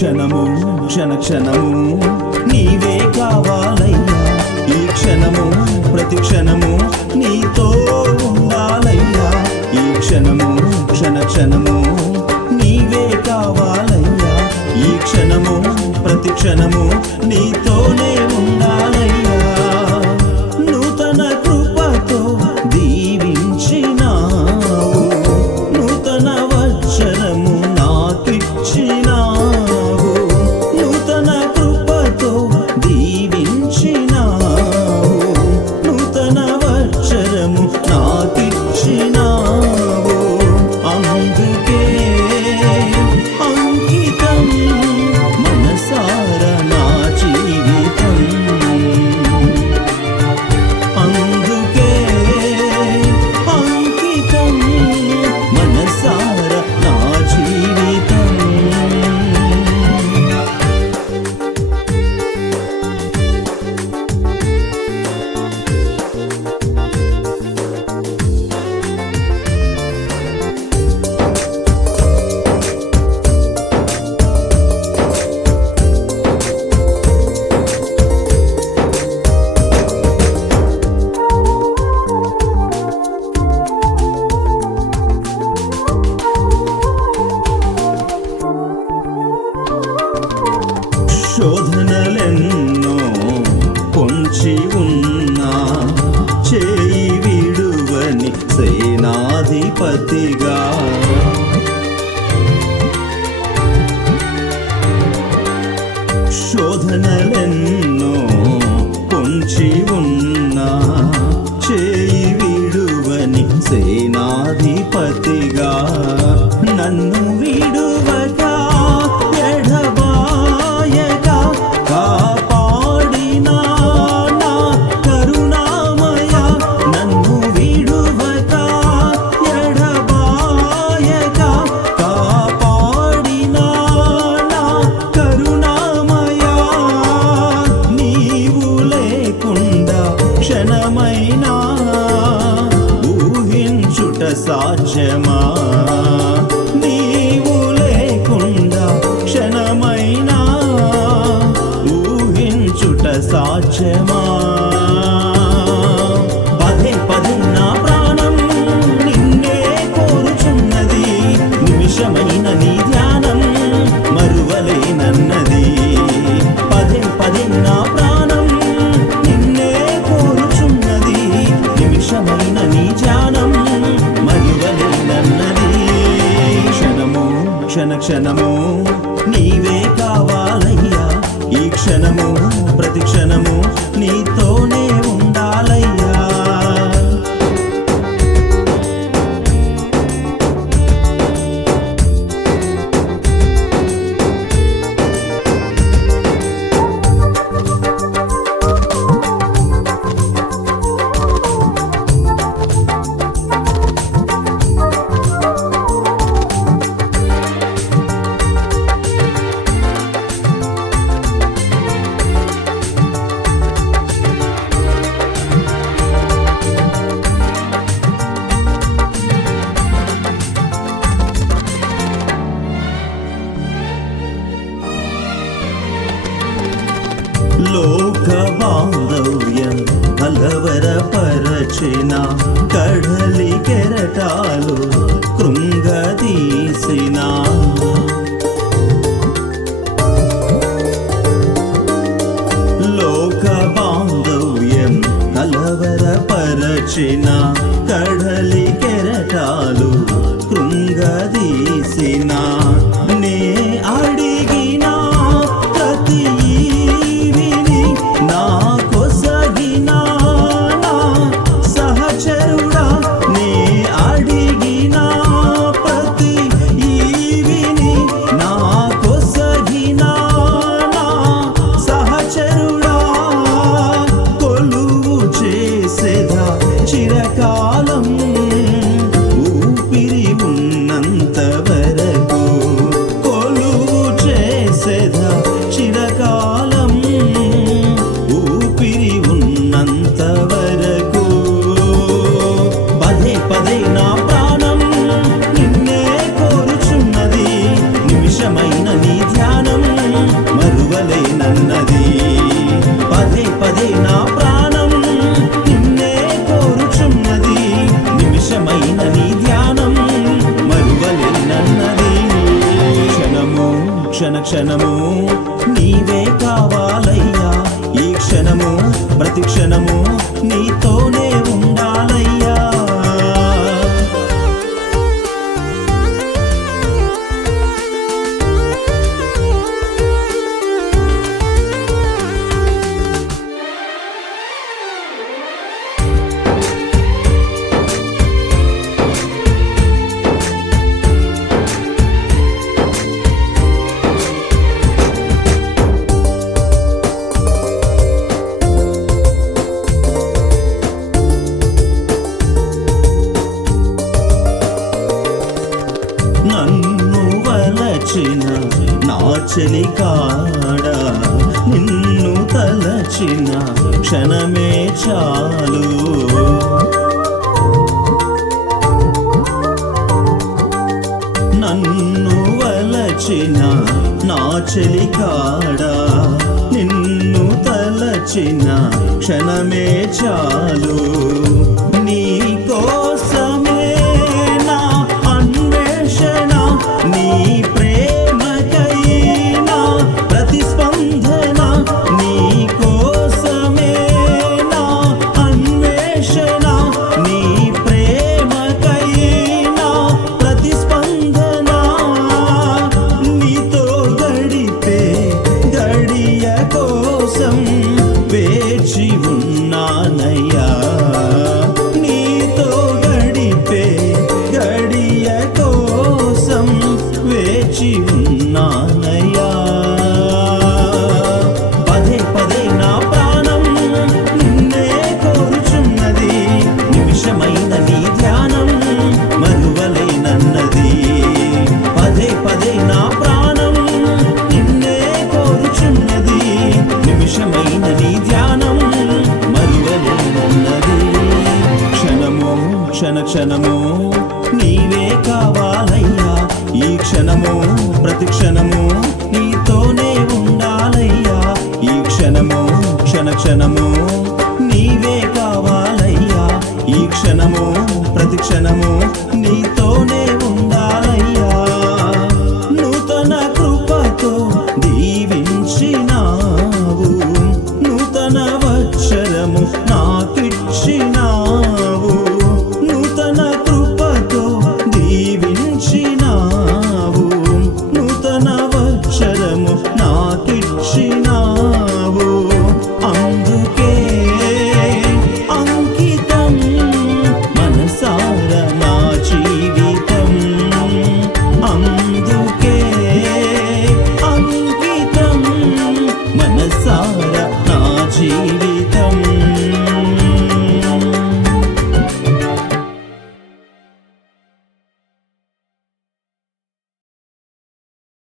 క్షణము క్షణ క్షణము నీవే కావాలయ్యా, ఈ క్షణము ప్రతి క్షణము నీతో ఉండాలయ్యా, ఈ క్షణము క్షణ క్షణము నీవే కావాలయ్యా, ఈ క్షణము ప్రతి క్షణము నీతోనే ఉండాలయ్యా. నూతన కృపతో దీవించినావు, నూతన వచనము నాకిచ్చినావు, నూతన కృపతో దీవించినావు, నూతన వచనము నాకిచ్చినావు. అందుకే అంకితం మనసార నా జీవితం, అందుకే అంకితం మనసార నా జీవితం. శోధనలెన్నో పొంచి ఉన్నా చేయి విడువని సేనాధిపతిగా, శోధనలెన్నో పొంచి ఉన్నా చేయి విడువని సేనాధిపతిగా, నన్ను విడువగా ఎడబాయగా కాపాడినా నా కరుణామయ, నన్ను విడువగా ఎడబాయగా కాపాడినా నా కరుణామయ. నీవు లేకుండా క్షణమైనా ఊహించుట సాధ్యమా, నీవు లేకుండా క్షణమైనా ఊహించుట సాధ్యమా. పదే పదే నా ప్రాణం నిన్నే కోరుచున్నది, నిమిషమైన నీ ధ్యానం మరువలేనన్నది. పదే పదే నా ప్రాణం నిన్నే కోరుచున్నది, నిమిషమైన నీ ధ్యానం మరువలేనన్నది. క్షణము క్షణ క్షణము నీవే కావాలయ్యా, ఈ క్షణము ప్రతి క్షణము నీతోనే ఉండాలయ్యా. లోక బాంధవ్యం కలవరపరచిన కడలి కెరటాలు కృంగదీసిన, లోక బాంధవ్యం కలవరపరచిన కడలి కెరటాలు కృంగదీసిన, నే అడిగిన ప్రతి ఈవిని నా కొసగిన నా సహచరుడు ధ్యానం మరువలేనన్నది. క్షణము క్షణ క్షణము నీవే కావాలయ్యా, ఈ క్షణము ప్రతి క్షణము నీతోనే ఉండాలయ్యా. నన్ను వలచిన నా చెలి కాడ, నిన్ను తలచిన క్షణమే చాలు. నన్ను వలచిన నా చెలి కాడ, నిన్ను తలచిన క్షణమే చాలు. నీ కోసమే నా అన్వేషణ, నీ ప్రేమకై నా ప్రతిస్పందన. నీ కోసమే నా అన్వేషణ, నీ ప్రేమకై నా ప్రతిస్పందన. నీతో గడిపే గడియ కోసం వేచి ఉన్నానయ్యా, నీతో గడిపే గడియ కోసం వేచి ఉన్నానయ్యా. పదే పదే నా ప్రాణం నిన్నే కోరుచున్నది, నిమిషమైన నీ ధ్యానం మరువలేనన్నది. పదే పదే నా ప్రాణం నిన్నే కోరుచున్నది, నిమిషమైన నీ ధ్యానం మరువలేనన్నది. క్షణము క్షణ క్షణము నీవే కావాలయ్యా, ఈ క్షణము ప్రతి క్షణము నీతోనే ఉండాలయ్యా. ఈ క్షణము క్షణ క్షణము నీవే కావాలయ్యా, ఈ క్షణము ప్రతి క్షణము నీతోనే ఉండాలయ్యా.